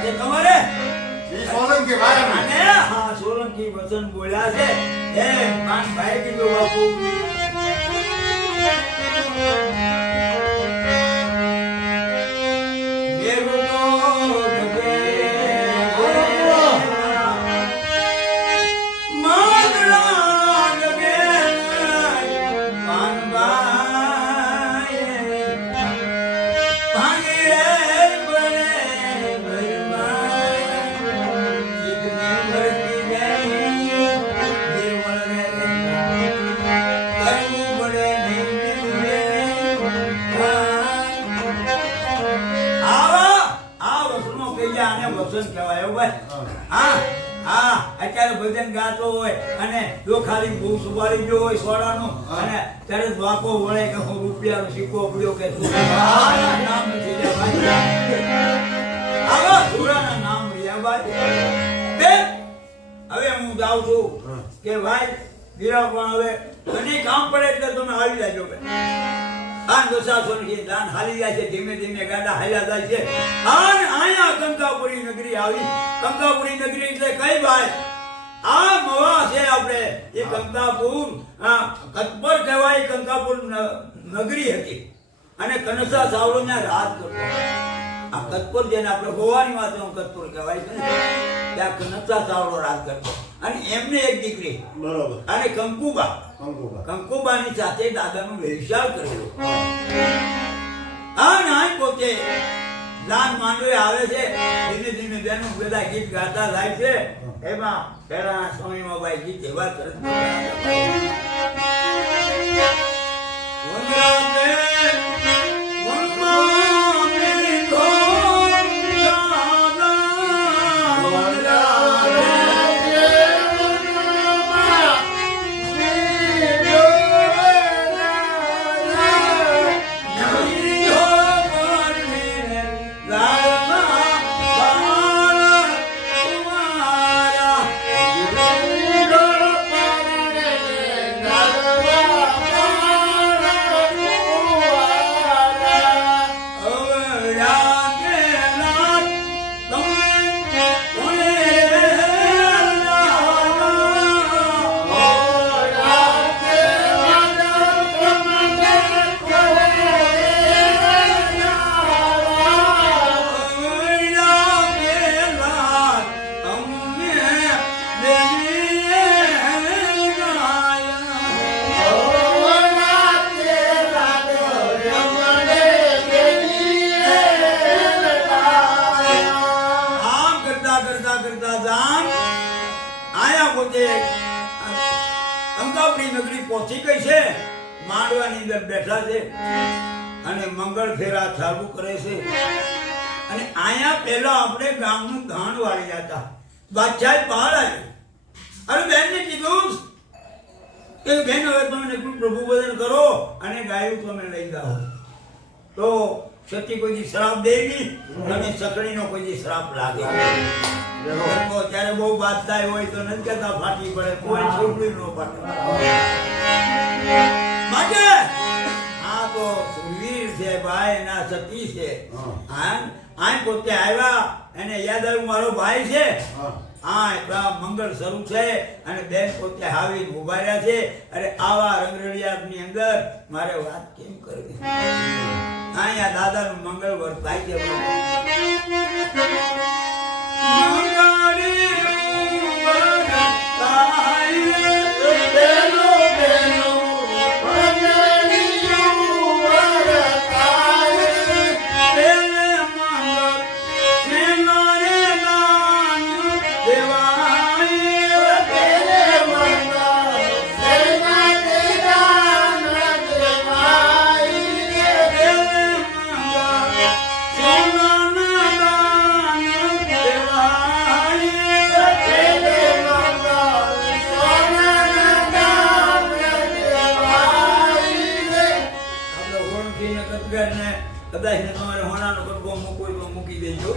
આજે તમારે શ્રી સોલંકી બારામાં હા સોલંકી વચન બોલ્યા છે. હે માનભાઈ કીધું બાપુ. વચન કહેવાય એવું ભાઈ હા. હા અત્યારે ભજન ગાતો હોય અને જો ખાલી બહુ સુપારી ગયો હોય સોડાનો અને ત્યારે બાપો વળે કે હું રૂપિયાનો સિક્કો પડ્યો કે નામ નથી લે ભાઈ. આવા સુરાના નામ રહ્યા ભાઈ. હવે હું જાઉં છું કે ભાઈ દીરા પણ હવે ઘણી કામ પડે એટલે તમે આવી જાજો બેન. આ દશાસન દાન હાલી જાય છે ધીમે ધીમે ગાડા હાલ્યા જાય છે. અને અહીંયા કંકાપુરી નગરી આવી. કંકાપુરી નગરી એટલે કઈ ભાઈ? આ મવા છે આપણે. એ કંકાપુર કતપર કહેવાય કંકાપુર નગરી હતી. અને કનસા સાવળો ત્યાં રાજ કરતો આ કતપુર જેને આપણે ગોવાની વાત કતપુર કહેવાય છે ને? ત્યાં કનસા સાવળો રાજ કરતો. અને એમને એક દીકરી. બરોબર. અને કંકુબા. કંકુબાની સાથે દાદાનો વ્યવસાય કર્યો. આ નાય પોતે લાલ માંડવે આવે છે ધીમે ધીમે બેનો બધા ગીત ગાતા થાય છે. એમાં પહેલાના સ્વામી ભાઈ ગીત એવા સરસ પોતે અંકાપુરી નગરી પહોંચી ગઈ છે. માંડવાની અંદર બેઠા છે અને મંગળ ફેરા ચાલુ કરે છે. અને અહીંયા પહેલા આપણે ગામનું ધાણ વાળી હતા. બાદશાહ બહાર આવી અરે બેનને કીધું કે બેન, હવે તમે પ્રભુ ભજન કરો અને ગાયું તમે લઈ જાઓ. તો સતી કોઈ શ્રાપ દેવી અને સકડીનો કોઈ શ્રાપ લાગે. ત્યારે બહુ બાદશાહ હોય તો નથી કહેતા ફાટી પડે કોઈ છોકરી નો ફાટે માટે આ તો વીર છે ભાઈ ના સતી છે. હા. આ આ પોતે આવ્યા એને યાદ આવ્યું મારો ભાઈ છે. હા. હા એટલા મંગળ શરૂ છે અને બેન પોતે હાવી ઊભા રહ્યા છે. અરે આવા રંગરડિયાની અંદર મારે વાત કેમ કરવી? અહીંયા દાદાનું મંગળ વર્તાય છે. કદાચ તમારે હોણાનો કટકો મૂકવો તો મૂકી દેજો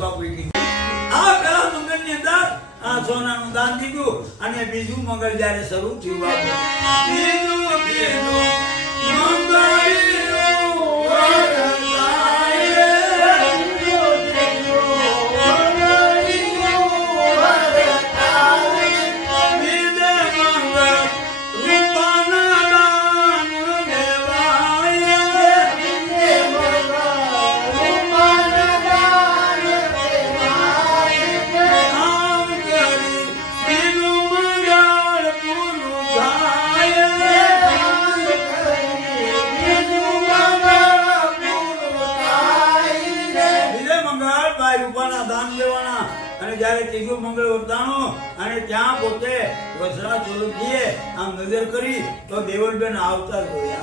બાપુ. આ પેલા મંગળની અંદર આ સોનાનું દાન દીધું અને બીજું મંગળ જ્યારે શરૂ થયું. બીજું બીજું જ્યારે મંગળ વર્તાણું અને ત્યાં પોતે વસરા ચોલુકીએ આમ નજર કરી તો દેવલબેન આવતા જ જોયા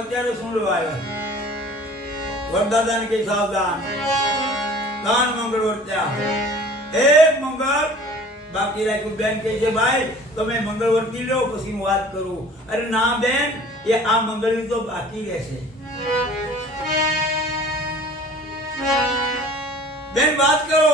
અત્યારે શું લેવા આવ્યા વરદાદાને કઈ સાવધાન? ત્રણ મંગળ વર્ત્યા એક મંગળ બાકી રાખ્યું. બેન કહે છે, ભાઈ, તમે મંગળ વર્તી લો પછી હું વાત કરું. અરે ના, બેન, એ આ મંગળની તો બાકી રહેશે. બેન, વાત કરો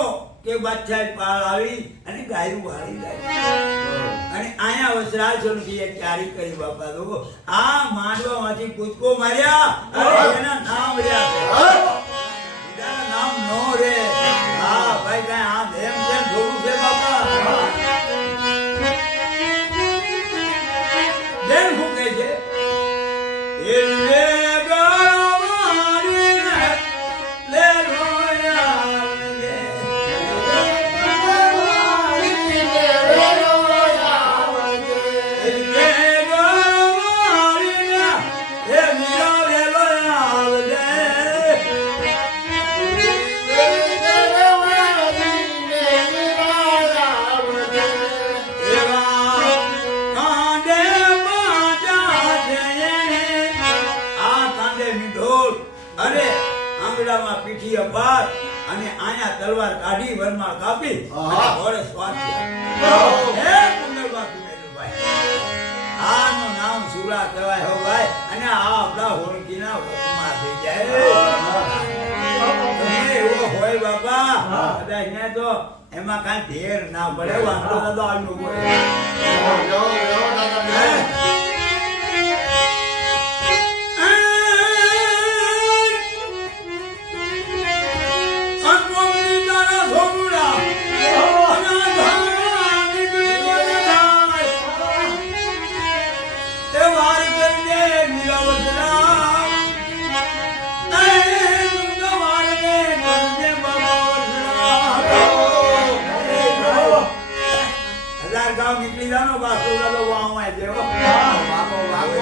કે બાદશાહ પાળ આવી અને ગાયું વાળી જાય. અને અહીંયા વસરાજ સોલંકીએ ચારી કરી બાપા લોકો આ માંડવામાંથી કૂદકો માર્યા અને એના નામ રહ્યા. પીઠી અપાર અને આયા તલવાર કાઢી વરમાળ કાપી અને. ઘોડે સ્વાદ આનું નામ સુરા કહેવાય હો ભાઈ. અને આ આપણા હોળકીના વચમાં થઈ જાય. એવો હોય બાપા. કદાચ ને તો એમાં કાંઈ ધેર ના પડે. વાંધો નતો આવનો હોય. જાનો બાપુ ગાલો વાવ દેવો બાપો બાપો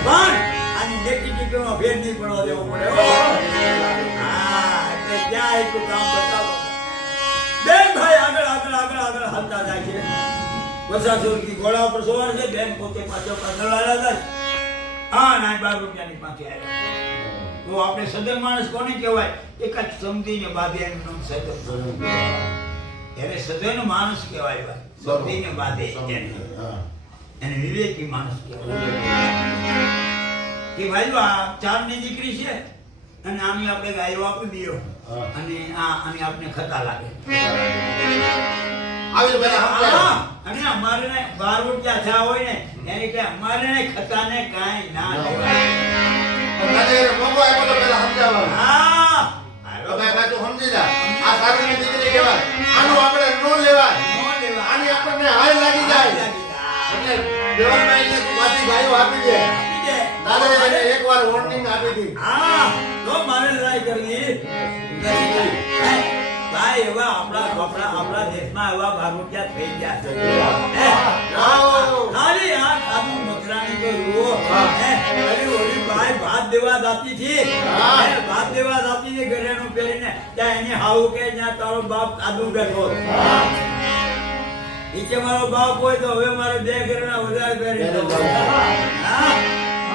પણ આની નેકી ટીકીમાં ફેર નહીં પડવા દેવો પડે હા. એટલે ત્યાં એટલું કામ બતાવો બેન ભાઈ આગળ આગળ આગળ આગળ હાલતા જાય છે. વસાસુરકી ઘોડા ઉપર સવાર છે. બેન પોતે પાછો પાછળ આવ્યા હતા હા નાય બાર રૂપિયાની પાછી આવ્યા તો આપણે સદર માણસ કોને કહેવાય? એક જ સમજીને બાંધે એનું નામ સદર એને સદન માણસ કહેવાય ભાઈ. સમજીને બાંધે એને. વિવેકી માણસ કહેવાય. કે ભાઈ આ ચારની દીકરી છે અને આની આપણે ગાયો આપી દઈએ અને આ આની આપણે ખતા લાગે. આવી પેલા અને અમારે બાર રૂપિયા થયા હોય ને એને કે અમારે ને ખતા ને કાંઈ ના ના લેવાય. પણ મોકો આપ્યો તો પેલા સમજાવવાનું. હા તો ભાઈ ભાઈ સમજી જા. આ સાગરની દીકરી કહેવાય. આનું આપણે નો લેવાય. નો લેવાય. આની આપણને હાય લાગી જાય. એટલે દેવનભાઈને તું પાછી ગાયો આપી દે. આપી દે. દાદાએ એકવાર warning આપી હતી. હા તો મારે લડાઈ કરવી ભાઈ એવા આપણા આપણા આપણા દેશમાં એવા બારોટિયા થઈ ગયા છે હે. ખાલી આ કાબુ મકરાણી તો જુઓ હે, દેવા જાતી હતી. બાપ દેવા જાતી હતી ઘરેણું પહેરીને. ત્યાં એને હાવું કે ત્યાં તારો બાપ આદુ બેઠો ઈ મારો બાપ હોય તો હવે મારે બે ઘરેણા વધારે પહેરી. હા,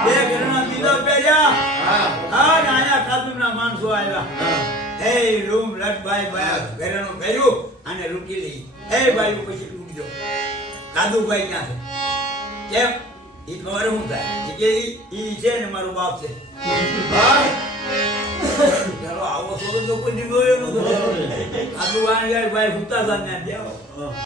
બે ઘરેણા બીજા પહેર્યા. હા. ને આયા માણસો આવ્યા. હા. એ રૂમ લટભાઈ ભાઈ ઘરેણું પહેર્યું અને લૂંટી લઈ. એ ભાઈ પછી લૂંટજો દાદુભાઈ ક્યાં છે? કેમ? ઈ ખબર શું થાય? કે ઈ- છે ને મારો બાપ છે. ચાલો આવો છોકરો તો કોઈ જોયો નતો આટલું વાણ ભાઈ ભૂતા સાહેબ ને